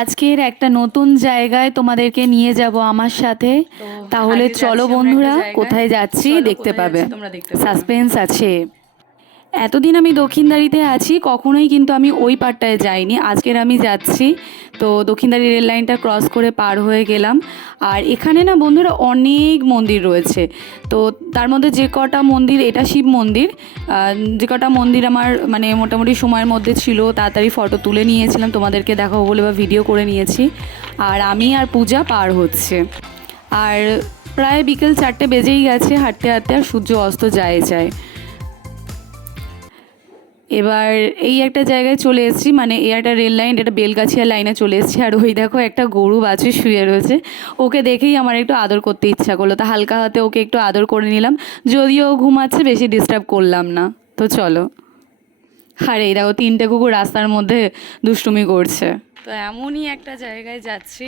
আজকের একটা নতুন জায়গায় তোমাদেরকে নিয়ে যাব আমার সাথে। তাহলে চলো বন্ধুরা কোথায় যাচ্ছি দেখতে পাবে। সাসপেন্স আছে। এতদিন আমি দক্ষিণদারিতে আছি, কখনোই কিন্তু আমি ওই পারটায় যাইনি। আজকের আমি যাচ্ছি, তো দক্ষিণদারি রেল লাইনটা ক্রস করে পার হয়ে গেলাম। আর এখানে না বন্ধুরা অনেক মন্দির রয়েছে। তো তার মধ্যে যে কটা মন্দির, এটা শিব মন্দির। যে কটা মন্দির আমার মানে মোটামুটি সময়ের মধ্যে ছিল, তাড়াতাড়ি ফটো তুলে নিয়েছিলাম, তোমাদেরকে দেখাবো বলে বা ভিডিও করে নিয়েছি। আর আমি আর পূজা পার হচ্ছে। আর প্রায় বিকেল চারটে বেজেই গেছে, হাঁটতে হাঁটতে আর সূর্য অস্ত যায় যায়। এবার এই একটা জায়গায় চলে এসেছি মানে এই একটা রেল লাইন এটা বেলগাছিয়া লাইনে চলে এসেছি। আর ওই দেখো একটা গরু বাছুর শুয়ে রয়েছে। ওকে দেখেই আমার একটু আদর করতে ইচ্ছা করল। তা হালকা হাতে ওকে একটু আদর করে নিলাম। যদিও ও ঘুমাচ্ছে, বেশি ডিস্টার্ব করলাম না। তো চলো। আর, এই দেখো তিনটে কুকুর রাস্তার মধ্যে দুষ্টুমি করছে। তো এমনই একটা জায়গায় যাচ্ছি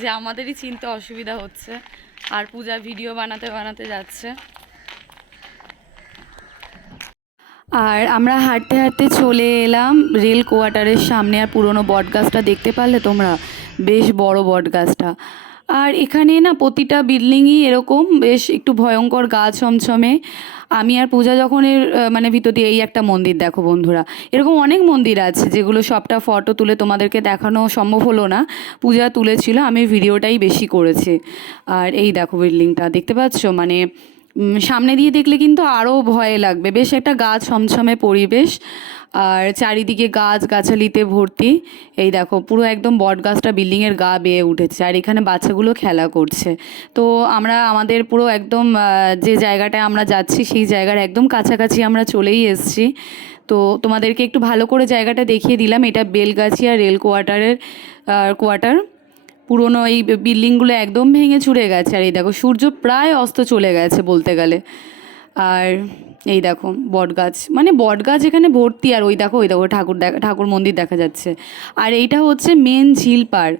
যে আমাদেরই চিনতে অসুবিধা হচ্ছে। আর পূজা ভিডিও বানাতে বানাতে যাচ্ছে। আর আমরা হাঁটতে হাঁটতে চলে এলাম রেল কোয়ার্টারের সামনে। আর পুরনো বট গাছটা দেখতে পারলে তোমরা, বেশ বড় বট গাছটা আর এখানে না প্রতিটা বিল্ডিংই এরকম, বেশ একটু ভয়ঙ্কর গা ছমছমে। আমি আর পূজা যখন এর মানে ভিতর দিয়ে এই একটা মন্দির দেখো বন্ধুরা। এরকম অনেক মন্দির আছে যেগুলো সবটা ফটো তুলে তোমাদেরকে দেখানো সম্ভব হলো না। পূজা তুলেছিল, আমি ভিডিওটাই বেশি করেছি। আর এই দেখো বিল্ডিংটা, দেখতে পাচ্ছ? মানে সামনে দিয়ে দেখলে কিন্তু আরও ভয় লাগবে। বেশ একটা গাছ ছমছমে পরিবেশ। আর চারিদিকে গাছ, গাছালিতে ভর্তি। এই দেখো, পুরো একদম বট গাছটা বিল্ডিংয়ের গা বেয়ে উঠেছে। আর এখানে বাচ্চাগুলো খেলা করছে। তো আমরা, আমাদের পুরো একদম যে জায়গাটায় আমরা যাচ্ছি, সেই জায়গার একদম কাছাকাছি আমরা চলেই এসছি। তো তোমাদেরকে একটু ভালো করে জায়গাটা দেখিয়ে দিলাম। এটা বেলগাছিয়া রেল কোয়ার্টারের কোয়ার্টার। পুরনো এই বিল্ডিংগুলো একদম ভেঙে চুরে গেছে। আর এই দেখো, সূর্য প্রায় অস্ত চলে গেছে বলতে গেলে। আর এই দেখো, বটগাছ। মানে বটগাছ এখানে ভর্তি, আর ওই দেখো ওই দেখো, ঠাকুর দেখা, ঠাকুর মন্দির দেখা যাচ্ছে। আর এইটা হচ্ছে মেন ঝিল পাড়,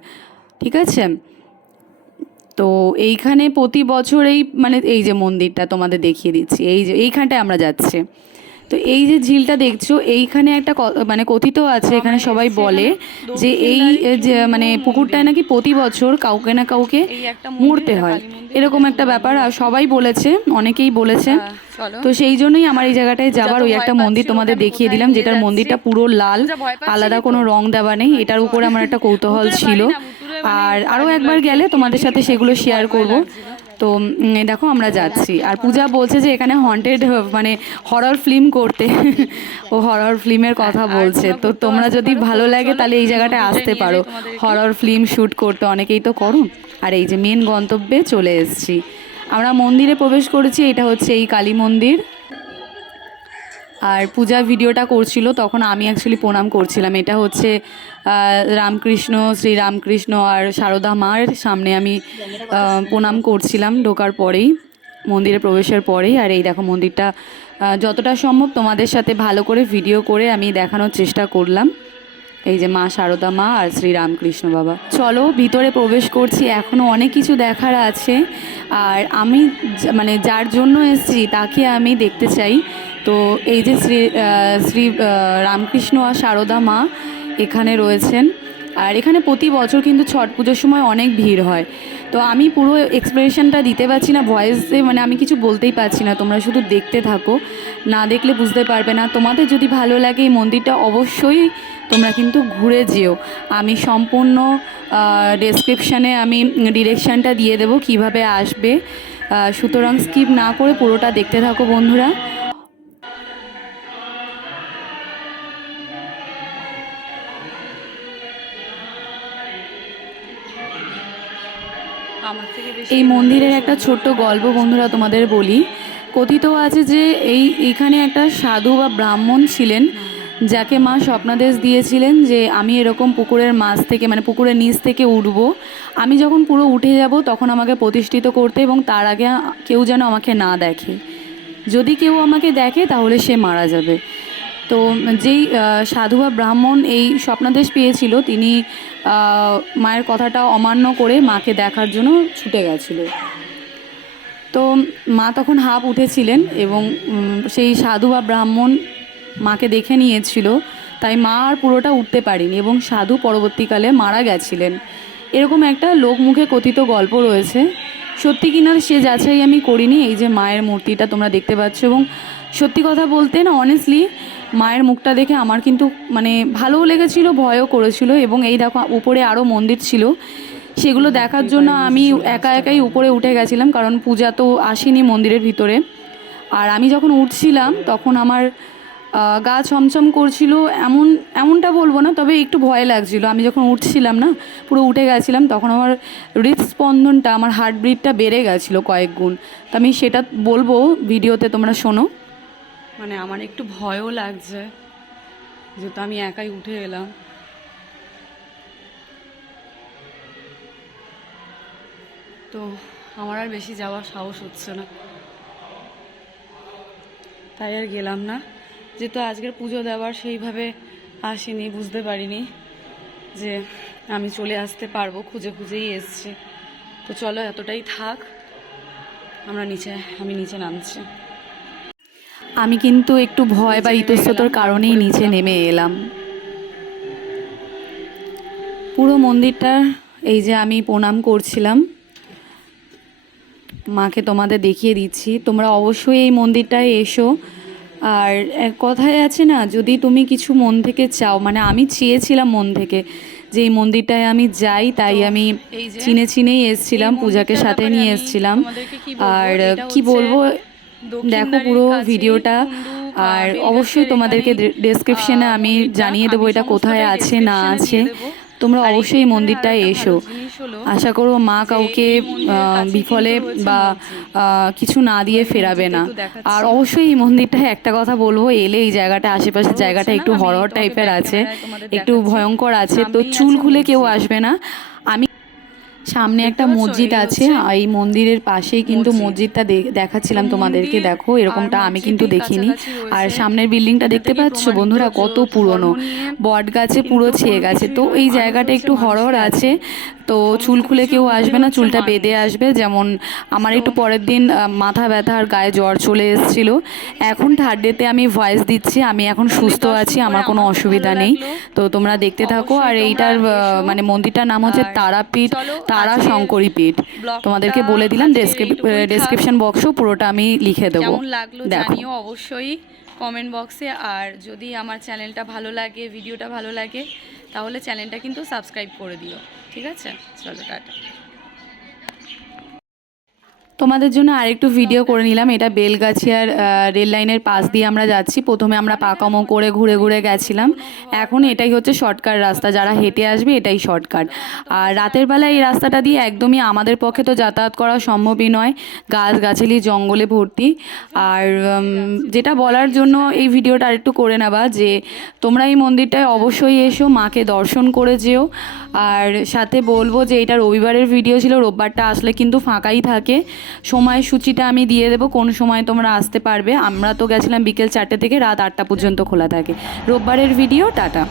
ঠিক আছে? তো এইখানে প্রতি বছর এই মানে এই যে মন্দিরটা তোমাদের দেখিয়ে দিচ্ছি। এই যে, এইখানটায় আমরা যাচ্ছি। তো এই যে ঝিলটা দেখছ এইখানে একটা মানে কথিত আছে এখানে সবাই বলে যে এই যে মানে পুকুরটায় নাকি প্রতি বছর কাউকে না কাউকে মরতে হয়। এরকম একটা ব্যাপার আর সবাই বলেছে অনেকেই বলেছে। তো সেই জন্যই আমার এই জায়গাটায় যাবার ওই একটা মন্দির তোমাদের দেখিয়ে দিলাম যেটার মন্দিরটা পুরো লাল আলাদা কোনো রং দেওয়া নেই এটার উপরে আমার একটা কৌতূহল ছিল। আর আরও একবার গেলে তোমাদের সাথে সেগুলো শেয়ার করব। তো দেখো আমরা যাচ্ছি। আর পূজা বলছে যে এখানে হন্টেড মানে হরর ফিল্ম করতে। ও হরর ফিল্মের কথা বলছে। তো তোমরা যদি ভালো লাগে তাহলে এই জায়গাটায় আসতে পারো। হরর ফিল্ম শ্যুট করতে অনেকেই তো করো। আর এই যে মেন গন্তব্যে চলে এসেছি। আমরা মন্দিরে প্রবেশ করেছি এটা হচ্ছে এই কালী মন্দির। আর পূজা ভিডিওটা করছিল, তখন আমি অ্যাকচুয়ালি প্রণাম করছিলাম। এটা হচ্ছে রামকৃষ্ণ শ্রী রামকৃষ্ণ আর সারদা মার সামনে আমি প্রণাম করছিলাম ঢোকার পরেই, মন্দিরে প্রবেশের পরেই। আর এই দেখো মন্দিরটা যতটা সম্ভব তোমাদের সাথে ভালো করে ভিডিও করে আমি দেখানোর চেষ্টা করলাম। এই যে মা শারদা মা আর শ্রী রামকৃষ্ণ বাবা। চলো, ভিতরে প্রবেশ করছি। এখনও অনেক কিছু দেখার আছে। আর আমি মানে যার জন্য এসেছি, তাকে আমি দেখতে চাই। তো এই যে শ্রী শ্রী রামকৃষ্ণ আর শারদা মা এখানে রয়েছেন। আর এখানে প্রতি বছর কিন্তু ছট পুজোর সময় অনেক ভিড় হয়। তো আমি পুরো এক্সপ্রেশনটা দিতে পারছি না, ভয়েসে মানে আমি কিছু বলতেই পারছি না। তোমরা শুধু দেখতে থাকো, না দেখলে বুঝতে পারবে না। তোমাদের যদি ভালো লাগে এই মন্দিরটা অবশ্যই তোমরা কিন্তু ঘুরে যেও। আমি সম্পূর্ণ ডেসক্রিপশানে আমি ডিরেকশানটা দিয়ে দেবো কীভাবে আসবে। সুতরাং স্কিপ না করে পুরোটা দেখতে থাকো বন্ধুরা। এই মন্দিরের একটা ছোট্ট গল্প বন্ধুরা তোমাদের বলি। কথিত আছে যে এই, এখানে একটা সাধু বা ব্রাহ্মণ ছিলেন, যাকে মা স্বপ্নাদেশ দিয়েছিলেন যে আমি এরকম পুকুরের মাছ থেকে মানে পুকুরের নিচ থেকে উঠব। আমি যখন পুরো উঠে যাব, তখন আমাকে প্রতিষ্ঠিত করতে এবং তার আগে কেউ যেন আমাকে না দেখে। যদি কেউ আমাকে দেখে, তাহলে সে মারা যাবে। তো যেই সাধু বা ব্রাহ্মণ এই স্বপ্নাদেশ পেয়েছিল, তিনি মায়ের কথাটা অমান্য করে মাকে দেখার জন্য ছুটে গেছিল। তো মা তখন হাঁপ উঠেছিলেন এবং সেই সাধু বা ব্রাহ্মণ মাকে দেখে নিয়েছিল, তাই মা আর পুরোটা উঠতে পারিনি এবং সাধু পরবর্তীকালে মারা গেছিলেন। এরকম একটা লোকমুখে কথিত গল্প রয়েছে। সত্যি কিনা সে যাচাই আমি করিনি, এই যে মায়ের মূর্তিটা তোমরা দেখতে পাচ্ছ এবং সত্যি কথা বলতে না অনেস্টলি মায়ের মুখটা দেখে আমার কিন্তু মানে ভালোও লেগেছিল, ভয়ও করেছিল এবং এই দেখো উপরে আরও মন্দির ছিল। সেগুলো দেখার জন্য আমি একা একাই উপরে উঠে গেছিলাম কারণ পূজা তো আসেনি মন্দিরের ভিতরে। আর আমি যখন উঠছিলাম তখন আমার গা ছমছম করছিল এমন, এমনটা বলব না, তবে একটু ভয় লাগছিল। আমি যখন উঠছিলাম না, পুরো উঠে গেছিলাম, তখন আমার হৃদস্পন্দনটা, আমার হার্টবিটটা বেড়ে গেছিল কয়েক গুণ। তো আমি সেটা বলব, ভিডিওতে তোমরা শোনো। মানে আমার একটু ভয়ও লাগছে, যেহেতু আমি একাই উঠে এলাম। তো আমার আর বেশি যাওয়ার সাহস হচ্ছে না। তাই আর গেলাম না। যেহেতু আজকের পুজো দেওয়ার সেইভাবে আসেনি, বুঝতে পারিনি যে আমি চলে আসতে পারব, খুঁজে খুঁজেই এসছি। তো চলো এতটাই থাক, আমরা নিচে, আমি নিচে নামছি। আমি কিন্তু একটু ভয় বা ইতস্ততর কারণেই নিচে নেমে এলাম। পুরো মন্দিরটা এই যে আমি প্রণাম করছিলাম মাকে তোমাদের দেখিয়ে দিচ্ছি। তোমরা অবশ্যই এই মন্দিরটায় এসো। আর এক কথায় আছে না যদি তুমি কিছু মন থেকে চাও মানে আমি চেয়েছিলাম মন থেকে যে এই মন্দিরটায় আমি যাই তাই আমি চিনে চিনেই এসছিলাম পূজাকে সাথে নিয়ে এসছিলাম। আর কি বলব? দেখো পুরো ভিডিওটা। আর অবশ্যই তোমাদেরকে ডেসক্রিপশনে আমি জানিয়ে দেবো এটা কোথায় আছে না আছে। তোমরা অবশ্যই মন্দিরটায় এসো। আশা করো মা কাউকে বিফলে বা কিছু না দিয়ে ফেরাবে না। আর অবশ্যই এই মন্দিরটায় একটা কথা বলব এলে এই জায়গাটা আশেপাশের জায়গাটা একটু হরর টাইপের আছে। একটু ভয়ঙ্কর আছে তো চুল খুলে কেউ আসবে না। আমি সামনে একটা মসজিদ আছে। আর এই মন্দিরের পাশেই কিন্তু মসজিদটা দেখাচ্ছিলাম তোমাদেরকে। দেখো এরকমটা আমি কিন্তু দেখিনি। আর সামনের বিল্ডিংটা দেখতে পাচ্ছ বন্ধুরা কত পুরনো। বট গাছে পুরো ছেয়ে গেছে। তো এই জায়গাটা একটু হরর আছে। তো চুল খুলে কেউ আসবে না চুলটা বেঁধে আসবে। যেমন আমার একটু পরের দিন মাথা ব্যথা আর গায়ে জ্বর চলে এসেছিল। এখন থার্ড ডেতে আমি ভয়েস দিচ্ছি আমি এখন সুস্থ আছি আমার কোনো অসুবিধা নেই। তো তোমরা দেখতে থাকো আর এইটার মানে মন্দিরটার নাম হচ্ছে তারাপীঠ তারা শঙ্করী পীঠ। তোমাদেরকে বলে দিলাম ডেসক্রিপশন বক্সও পুরোটা আমি লিখে দেবো। দেখো। জানিও অবশ্যই কমেন্ট বক্সে আর যদি আমার চ্যানেলটা ভালো লাগে ভিডিওটা ভালো লাগে তাহলে চ্যানেলটা কিন্তু সাবস্ক্রাইব করে দিও। ঠিক আছে? চলো টাটা। তোমাদের জন্য আরেকটু ভিডিও করে নিলাম। এটা বেলগাছিয়ার রেল লাইনের পাশ দিয়ে আমরা যাচ্ছি। প্রথমে আমরা পাকামো করে ঘুরে ঘুরে গেছিলাম। এখন এটাই হচ্ছে শর্টকাট রাস্তা। যারা হেঁটে আসবে, এটাই শর্টকাট আর রাতের বেলা এই রাস্তাটা দিয়ে একদমই আমাদের পক্ষে তো যাতায়াত করা সম্ভবই নয়। গাছ গাছালি জঙ্গলে ভর্তি। আর যেটা বলার জন্য এই ভিডিওটা আরেকটু করে নেবা যে, তোমরা এই মন্দিরটায় অবশ্যই এসো, মাকে দর্শন করে যেও। আর সাথে বলব যে, এটা রবিবারের ভিডিও ছিল, রোববারটা আসলে কিন্তু ফাঁকাই থাকে। সময়সূচিটা আমি দিয়ে দেবো, কোন সময় তোমরা আসতে পারবে। আমরা তো গেছিলাম বিকেল চারটে থেকে রাত আটটা পর্যন্ত খোলা থাকে। রোববারের ভিডিও টাটা।